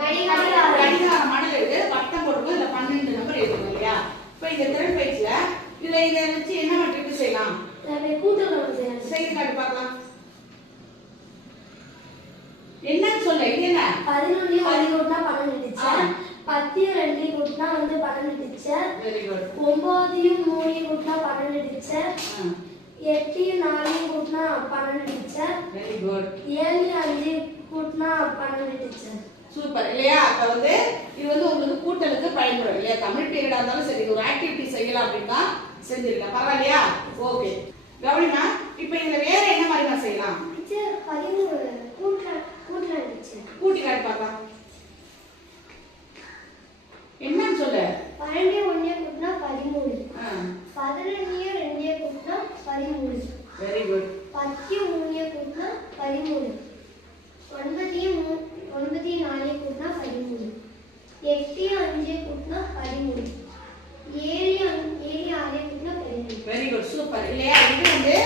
கடிகார மாடல் இருக்கு. வட்டம் போட்டுக்கோ. இதுல 12 நம்பர் எழுதணும் இல்லையா? இப்போ இந்த திறன் பயிற்சியில இதுல இதை வச்சு என்ன ட்ரிக் செய்யலாம்? செய்து காட்டி பார்க்கலாம். என்னன்னு சொல்ல? இது என்ன? 11 கூட்டினா 12 டீச்சர். 10 2 கூட்டினா வந்து 12 டீச்சர். Very good. 9 3 கூட்டினா 12 டீச்சர். 8 4 கூட்டினா 12 டீச்சர். Very good. 7 5 கூட்டினா 12 டீச்சர். சூப்பர் இல்லையா? அப்ப வந்து இது வந்து உங்களுக்கு கூட்டலுக்கு பயன்படும் இல்லையா? தமிழ் பீரியடா இருந்தாலும் சரி ஒரு ஆக்டிவிட்டி செய்யலாம் அப்படின்னா செஞ்சிருக்கலாம். பரவாயில்லையா? ஓகே. கவனிமா, இப்போ இதுல வேற என்ன மாதிரி செய்யலாம்? டீச்சர் 13 கூட்டலாம் டீச்சர். கூட்டி காட்டி பார்க்கலாம். என்னன்னு சொல்லு? 12 1 கூட்டினா 13. 11 2 கூட்டினா 13. Very good. 10 3 கூட்டினா 13. 9 4 கூட்டினா 13. 8 5 கூட்டினா 13. 7 6 கூட்டினா 12. Very good. சூப்பர் இல்லையா? இது வந்து